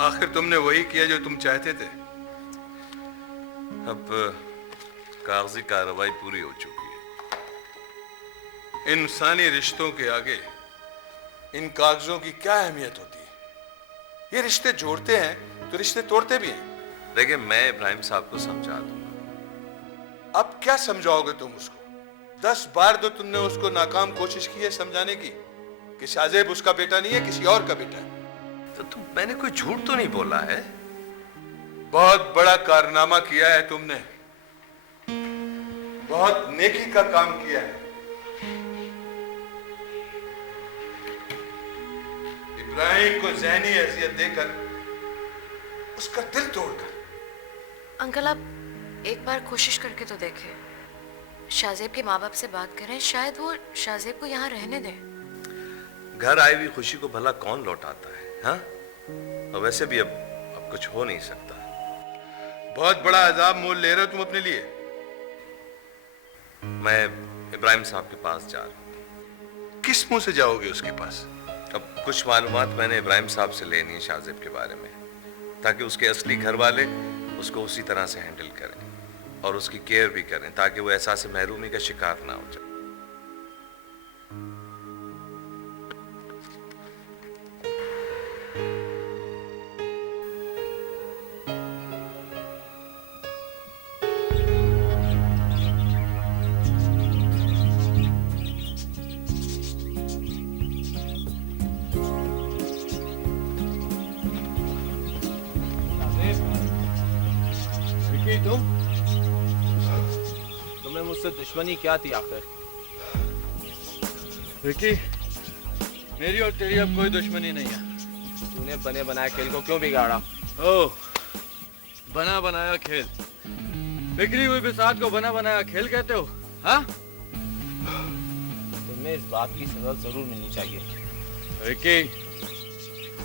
आखिर तुमने वही किया जो तुम चाहते थे। अब कागजी कार्रवाई पूरी हो चुकी है। इंसानी रिश्तों के आगे इन कागजों की क्या अहमियत होती है? ये रिश्ते जोड़ते हैं तो रिश्ते तोड़ते भी हैं। देखिए, मैं इब्राहिम साहब को समझा दूंगा। अब क्या समझाओगे तुम उसको? 10 बार तो तुमने उसको नाकाम कोशिश की है समझाने की कि शाहजेब उसका बेटा नहीं है, किसी और का बेटा है। तो मैंने कोई झूठ तो नहीं बोला है। बहुत बड़ा कारनामा किया है तुमने, बहुत नेकी का काम किया है। इब्राहिम को ज़हनी अजियत देकर, उसका दिल तोड़कर। अंकल, आप एक बार कोशिश करके तो देखें। शाहजेब के माँ बाप से बात करें, शायद वो शाहजेब को यहाँ रहने दें। घर आई हुई खुशी को भला कौन लौटाता है? हाँ, और वैसे भी अब कुछ हो नहीं सकता। बहुत बड़ा अजाब मोल ले रहे हो तुम अपने लिए। मैं इब्राहिम साहब के पास जा रहा हूँ। किस मुंह से जाओगे उसके पास? अब कुछ मालूमात मैंने इब्राहिम साहब से लेनी है शाहजेब के बारे में, ताकि उसके असली घर वाले उसको उसी तरह से हैंडल करें और उसकी केयर भी करें, ताकि वो एहसास महरूमी का शिकार ना हो जाए। तुम्हें मुझसे दुश्मनी क्या थी आखिर? विकी, मेरी और तेरी अब कोई दुश्मनी नहीं है। तूने बने बनाए खेल को क्यों बिगाड़ा? ओह, बना बनाया खेल? बिगड़ी हुई बिसात को बना बनाया खेल कहते हो? हाँ? तुम्हें इस बात की सजा जरूर मिलनी चाहिए। विकी,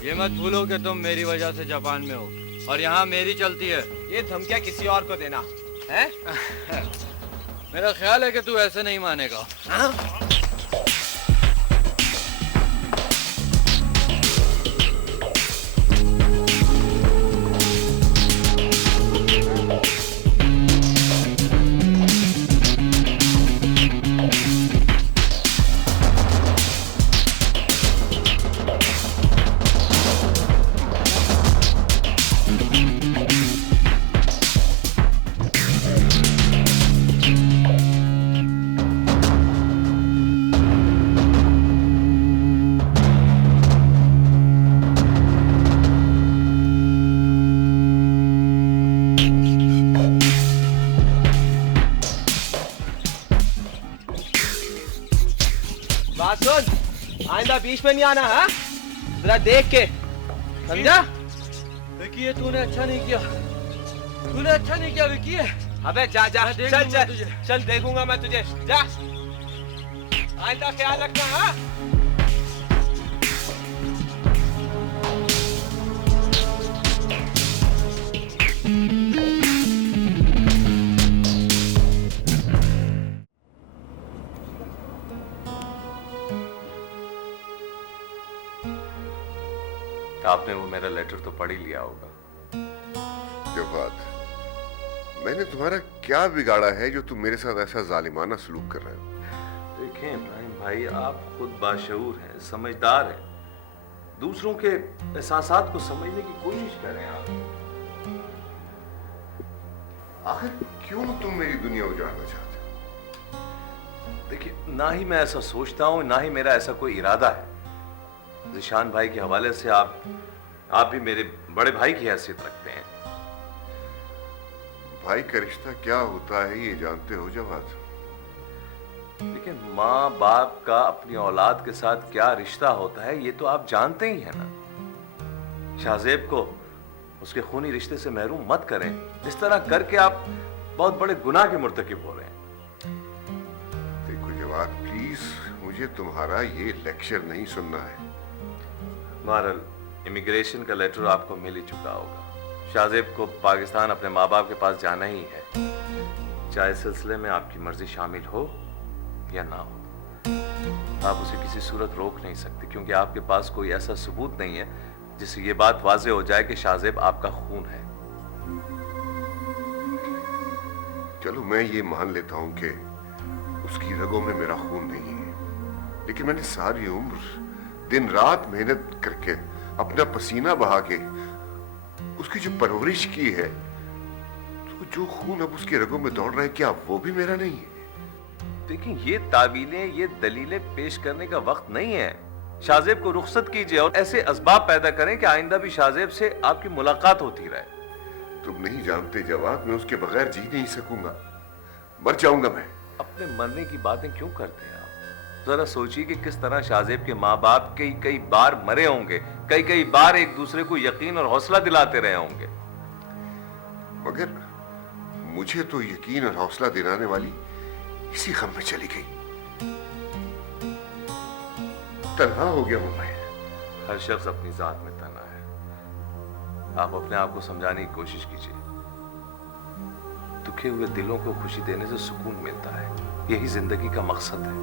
ये मत भूलो कि तुम मेरी वजह से जापान में हो और यहाँ मेरी चलती है। ये धमकियाँ किसी और को देना है? मेरा ख्याल है कि तू ऐसे नहीं मानेगा। हाँ? बात सुन, आइंदा बीच में नहीं आना। हाँ, जरा देख के, समझा? विकी, ये तूने अच्छा नहीं किया। तूने अच्छा नहीं किया विकी। अबे जा जा, मैं चल देखूंगा चल तुझे। चल, देखूंगा मैं तुझे। जा, आइंदा ख्याल रखना। हाँ, आपने वो मेरा लेटर तो पढ़ ही लिया होगा। जवाद, मैंने तुम्हारा क्या बिगाड़ा है जो तुम मेरे साथ ऐसा जालिमाना सलूक कर रहे हो? देखें इब्राहिम भाई, आप खुद बाशऊर हैं, समझदार हैं। दूसरों के एहसासात को समझने की कोशिश करें आप। आखिर क्यों तुम मेरी दुनिया उजाड़ना चाहते हो? देखिए, ना ही मैं ऐसा सोचता हूं, ना ही मेरा ऐसा कोई इरादा है। ज़ीशान भाई के हवाले से आप भी मेरे बड़े भाई की हैसियत रखते हैं। भाई का रिश्ता क्या होता है ये जानते हो जवाद? लेकिन माँ बाप का अपनी औलाद के साथ क्या रिश्ता होता है ये तो आप जानते ही हैं ना। शाहजेब को उसके खूनी रिश्ते से महरूम मत करें। इस तरह करके आप बहुत बड़े गुनाह के मुर्तकिब हो रहे हैं। देखो जवाद, प्लीज मुझे तुम्हारा ये लेक्चर नहीं सुनना है। बहरहाल इमिग्रेशन का लेटर आपको मिल ही चुका होगा। शाहजेब को पाकिस्तान अपने माँ बाप के पास जाना ही है, चाहे इस सिलसिले में आपकी मर्जी शामिल हो या ना हो। आप उसे किसी सूरत रोक नहीं सकते, क्योंकि आपके पास कोई ऐसा सबूत नहीं है जिससे ये बात वाजे हो जाए कि शाहजेब आपका खून है। चलो मैं ये मान लेता हूं कि उसकी रगों में मेरा खून नहीं है, लेकिन मैंने सारी उम्र दिन रात मेहनत करके अपना पसीना बहा के उसकी जो परवरिश की है, तो जो खून अब उसकी रगों में दौड़ रहा है, क्या वो भी मेरा नहीं है? देखिए, ये तावीलें, ये दलीलें पेश करने का वक्त नहीं है। शाहजेब को रुखसत कीजिए और ऐसे असबाब पैदा करें कि आइंदा भी शाहजेब से आपकी मुलाकात होती रहे। तुम नहीं जानते जवाब, मैं उसके बगैर जी नहीं सकूंगा, मर जाऊंगा मैं। अपने मरने की बातें क्यों करते हैं आप? जरा सोचिए कि किस तरह शाहजेब के माँ बाप कई कई बार मरे होंगे, कई कई बार एक दूसरे को यकीन और हौसला दिलाते रहे होंगे। मगर मुझे तो यकीन और हौसला दिलाने वाली इसी गम में चली गई। तन्हा हो गया मैं। हर शख्स अपनी जात में तना है। आप अपने आप को समझाने की कोशिश कीजिए। दुखे हुए दिलों को खुशी देने से सुकून मिलता है, यही जिंदगी का मकसद है।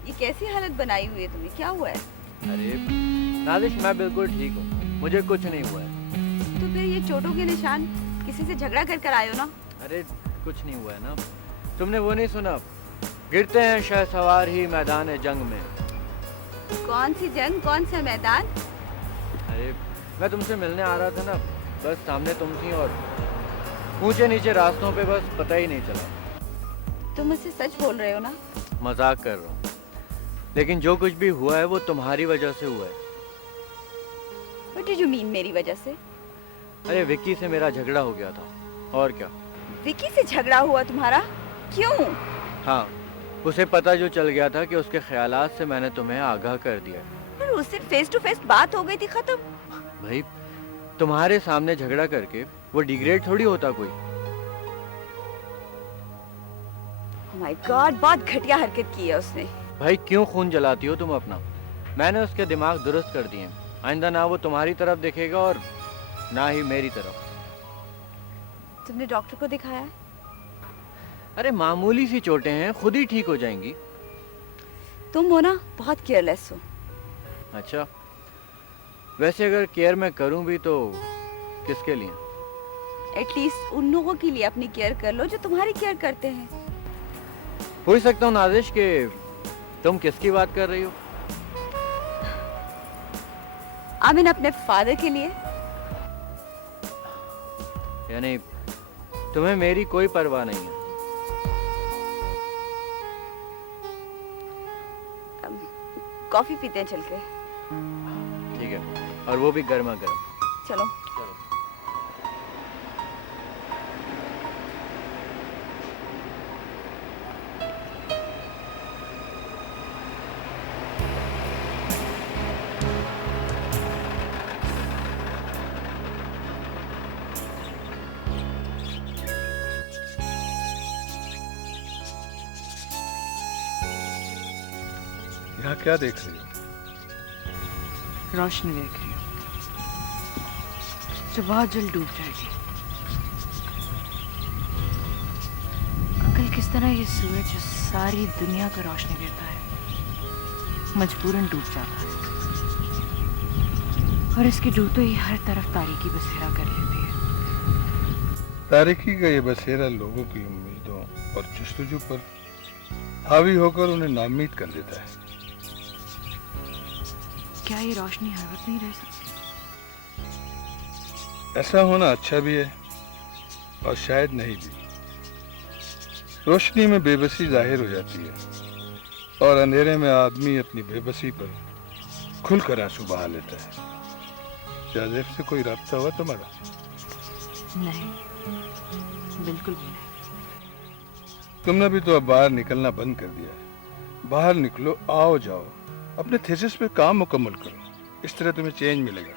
ये कैसी हालत बनाई हुई है तुम्हें, क्या हुआ है? अरे नादिश, मैं बिल्कुल ठीक हूँ, मुझे कुछ नहीं हुआ है। तो फिर ये चोटों के निशान, किसी से झगड़ा कर कर आए हो ना? अरे कुछ नहीं हुआ है ना, तुमने वो नहीं सुना, गिरते हैं शहसवार ही मैदान जंग में। कौन सी जंग, कौन सा मैदान? अरे मैं तुमसे मिलने आ रहा था ना, बस सामने तुम थी और ऊंचे नीचे रास्तों पे बस पता ही नहीं चला। तुम मुझसे सच बोल रहे हो ना? मजाक कर रहा हूँ, लेकिन जो कुछ भी हुआ है वो तुम्हारी वजह से हुआ है। What did you mean मेरी वजह से? अरे विक्की से मेरा झगड़ा हो गया था, और क्या। विक्की से झगड़ा हुआ तुम्हारा? क्यों? हाँ, उसे पता जो चल गया था कि उसके ख्यालात से मैंने तुम्हें आगाह कर दिया। पर उस दिन फेस टू फेस बात हो गई थी, खत्म। भाई तुम्हारे सामने झगड़ा करके वो डिग्रेड थोड़ी होता कोई। Oh my God, बहुत घटिया हरकत की है उसने। भाई क्यों खून जलाती हो तुम अपना? मैंने उसके दिमाग दुरुस्त कर दिए, आइंदा ना वो तुम्हारी तरफ देखेगा और ना ही मेरी तरफ। तुमने डॉक्टर को दिखाया? अरे मामूली सी चोटें हैं, खुद ही ठीक हो जाएंगी। तुम हो ना बहुत केयरलेस हो। अच्छा, वैसे अगर केयर मैं करूं भी तो किसके लिए? एटलीस्ट उन लोगों के लिए अपनी केयर कर लो जो तुम्हारी केयर करते हैं। पूछ सकता हूँ नादिश कि तुम किसकी बात कर रही हो? आमिन अपने फादर के लिए। यानी तुम्हें मेरी कोई परवाह नहीं है? कॉफी पीते हैं चल के। ठीक है, और वो भी गर्मा गर्म। चलो। यहाँ क्या देख रही हो? रोशनी देख रही हूँ जो बहुत जल्द डूब जाएगी। अंकल, किस तरह ये सूरज जो सारी दुनिया को रोशनी देता है मजबूरन डूब जाता है, और इसके डूबते ही हर तरफ तारीकी बसेरा कर लेती है। तारीकी का ये बसेरा लोगों की उम्मीदों और जुस्तजू पर हावी होकर उन्हें नाउम्मीद कर देता है। क्या ये रोशनी हर वक्त नहीं रह सकती? ऐसा होना अच्छा भी है और शायद नहीं भी। रोशनी में बेबसी जाहिर हो जाती है और अंधेरे में आदमी अपनी बेबसी पर खुलकर आंसू बहा लेता है। शाहजेब से कोई राब्ता हुआ तुम्हारा? नहीं, बिल्कुल भी नहीं। तुमने भी तो अब बाहर निकलना बंद कर दिया है। बाहर निकलो, आओ जाओ, अपने थीसिस पे काम मुकम्मल करो, इस तरह तुम्हें चेंज मिलेगा।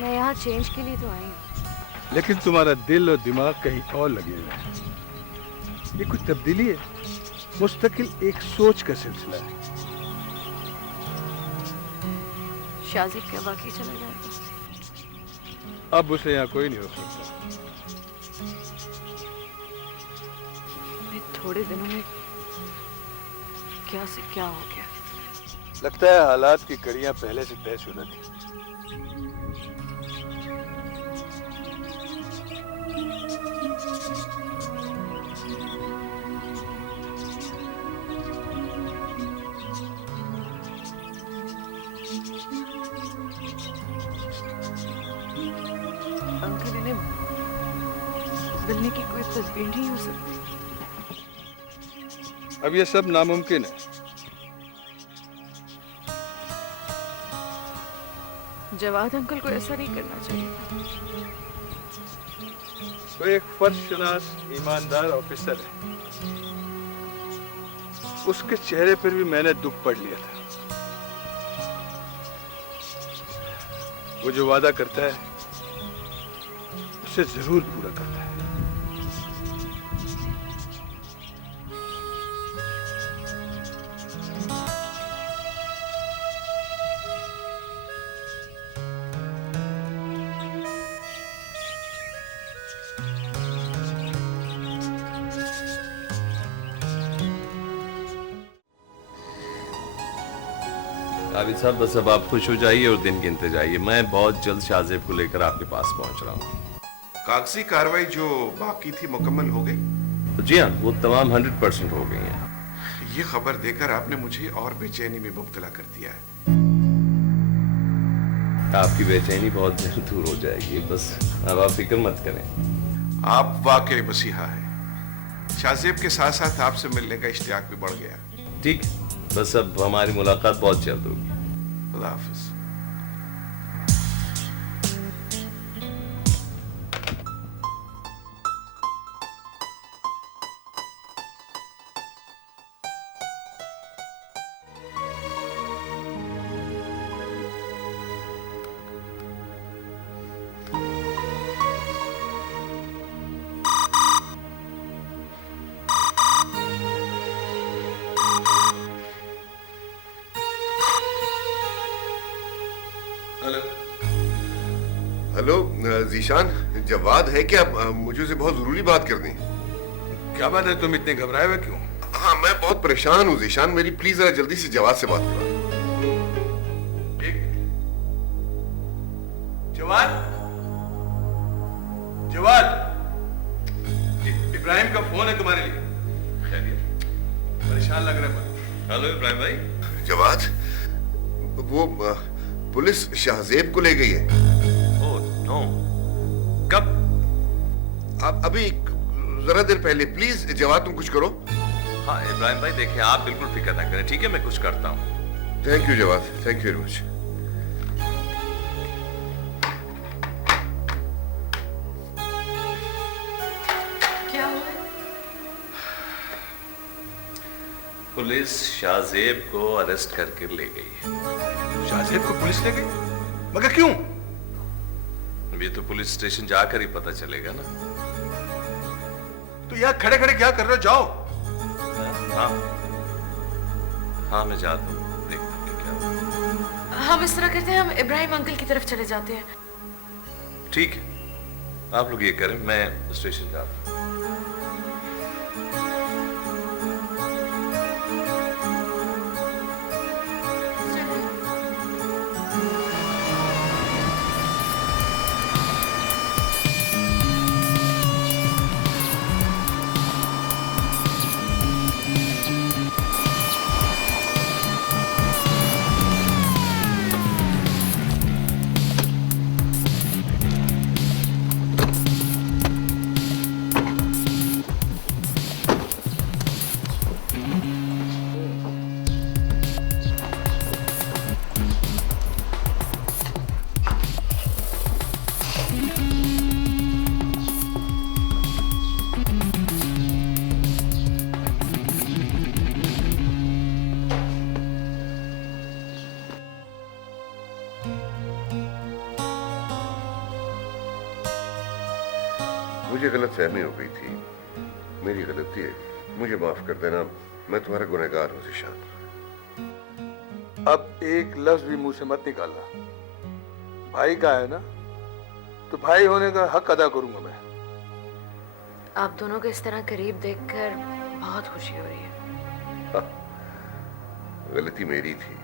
मैं यहाँ चेंज के लिए तो आई हूँ। लेकिन तुम्हारा दिल और दिमाग कहीं और लगे हुए हैं। ये कुछ तब्दीली है, मुस्तकिल एक सोच का सिलसिला है। शाजिब क्या वाकई चला जाएगा? अब उसे यहाँ कोई नहीं रोक सकता। थोड़े दिनों में क्या से क्या हो गया? लगता है हालात की कड़ियां पहले से तयशुदा थी। अंकल, इन्हें बदलने की कोई तस्वीर नहीं हो सकती। अब ये सब नामुमकिन है। जवाद अंकल को ऐसा नहीं करना चाहिए। वो एक फर्जशनास ईमानदार ऑफिसर है। उसके चेहरे पर भी मैंने दुख पढ़ लिया था। वो जो वादा करता है उसे जरूर पूरा करता है। आबिद साहब, बस अब आप खुश हो जाइए और दिन गिनते जाइए। मैं बहुत जल्द शाहजेब को लेकर आपके पास पहुंच रहा हूँ। कागजी कार्रवाई जो बाकी थी मुकम्मल हो गई? तो जी हाँ, वो तमाम 100% हो गई हैं। ये खबर देकर आपने मुझे और बेचैनी में मुब्तला कर दिया है। आपकी बेचैनी बहुत जल्द दूर हो जाएगी, बस अब आप फिक्र मत करें। आप वाकई मसीहा हैं। शाहजेब के साथ साथ आपसे मिलने का इश्तियाक भी बढ़ गया। ठीक, बस अब हमारी मुलाकात बहुत जल्द होगी। खुदा हाफिज। हेलो जीशान, जवाद है क्या? मुझे उसे बहुत जरूरी बात करनी है। क्या बात है, तुम इतने घबराए हुए क्यों? हाँ, मैं बहुत परेशान हूँ जीशान। मेरी प्लीज जरा जल्दी से जवाद से बात करो। जवाद, जवाद, इब्राहिम का फोन है तुम्हारे लिए। खैरियत? परेशान लग रहा है। हेलो इब्राहिम भाई। जवाद, वो पुलिस शाहजेब को ले गई है। ओह नो, कब? आप अभी जरा देर पहले। प्लीज जवाद, तुम कुछ करो। हाँ इब्राहिम भाई, देखिए आप बिल्कुल फिक्र ना करें, ठीक है? मैं कुछ करता हूँ। Thank you Jawad, thank you very much. क्या हुआ? पुलिस शाहजेब को अरेस्ट करके ले गई है। शाहजेब को पुलिस ले गई? मगर क्यों? ये तो पुलिस स्टेशन जाकर ही पता चलेगा ना। तो यहाँ खड़े खड़े क्या कर रहे हो? जाओ। हाँ हाँ, मैं जाता हूँ, देखता हूँ क्या हुआ। हम इस तरह करते हैं, हम इब्राहिम अंकल की तरफ चले जाते हैं। ठीक है, आप लोग ये करें, मैं स्टेशन जाता हूँ। मुझे गलत फहमी हो गई थी, मेरी गलती है, मुझे माफ कर देना। मैं तुम्हारा गुनहगार हूँ ज़ीशान। अब एक लफ्ज भी मुंह से मत निकालना। भाई का है ना, तो भाई होने का हक अदा करूंगा मैं। आप दोनों को इस तरह करीब देखकर बहुत खुशी हो रही है। गलती मेरी थी।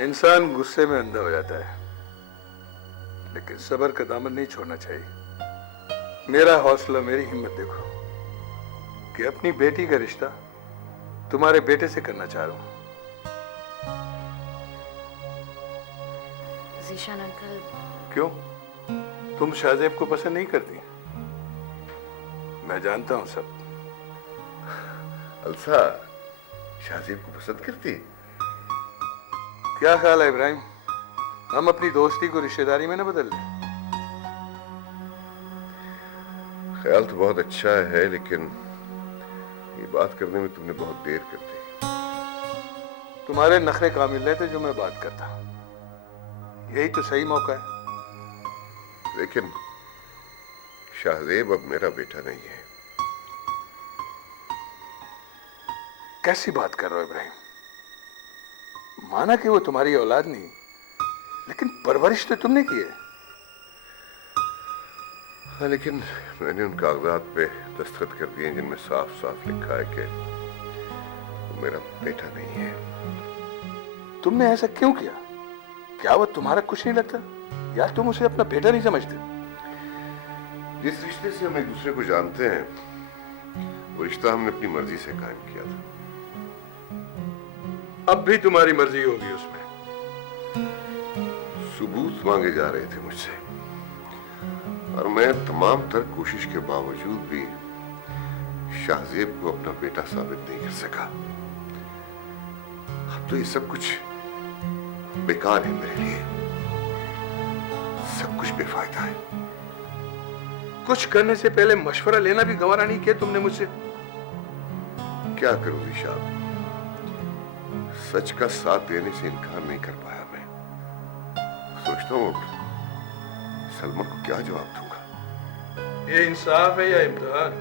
इंसान गुस्से में अंधा हो जाता है, लेकिन सब्र का दामन नहीं छोड़ना चाहिए। मेरा हौसला, मेरी हिम्मत देखो कि अपनी बेटी का रिश्ता तुम्हारे बेटे से करना चाह रहा हूं। ज़ीशान अंकल, क्यों? तुम शाहजेब को पसंद नहीं करती? मैं जानता हूं सब। अलसा शाहजेब को पसंद करती? क्या ख्याल है इब्राहिम, हम अपनी दोस्ती को रिश्तेदारी में न बदल लें? ख्याल तो बहुत अच्छा है, लेकिन ये बात करने में तुमने बहुत देर कर दी। तुम्हारे नखरे कामिल नहीं थे जो मैं बात करता। यही तो सही मौका है। लेकिन शाहजेब अब मेरा बेटा नहीं है। कैसी बात कर रहे हो इब्राहिम? माना कि वो तुम्हारी औलाद नहीं, लेकिन परवरिश तो तुमने की है। हाँ, लेकिन मैंने उन कागजात पे दस्तखत कर दिए जिनमें साफ साफ लिखा है कि वो मेरा बेटा नहीं है। तुमने ऐसा क्यों किया? क्या वो तुम्हारा कुछ नहीं लगता, या तुम उसे अपना बेटा नहीं समझते? जिस रिश्ते से हम एक दूसरे को जानते हैं, वो रिश्ता हमने अपनी मर्जी से कायम किया था। अब भी तुम्हारी मर्जी होगी उसमें। सबूत मांगे जा रहे थे मुझसे, और मैं तमाम तर कोशिश के बावजूद भी शाहजेब को अपना बेटा साबित नहीं कर सका। अब तो ये सब कुछ बेकार है मेरे लिए, सब कुछ बेफायदा है। कुछ करने से पहले मशवरा लेना भी गवारा नहीं किया तुमने मुझसे। क्या करूं ज़ीशान, सच का साथ देने से इनकार नहीं कर पाया मैं। सोचता हूं सलमा को क्या जवाब दूंगा। ये इंसाफ है या इम्तिहान?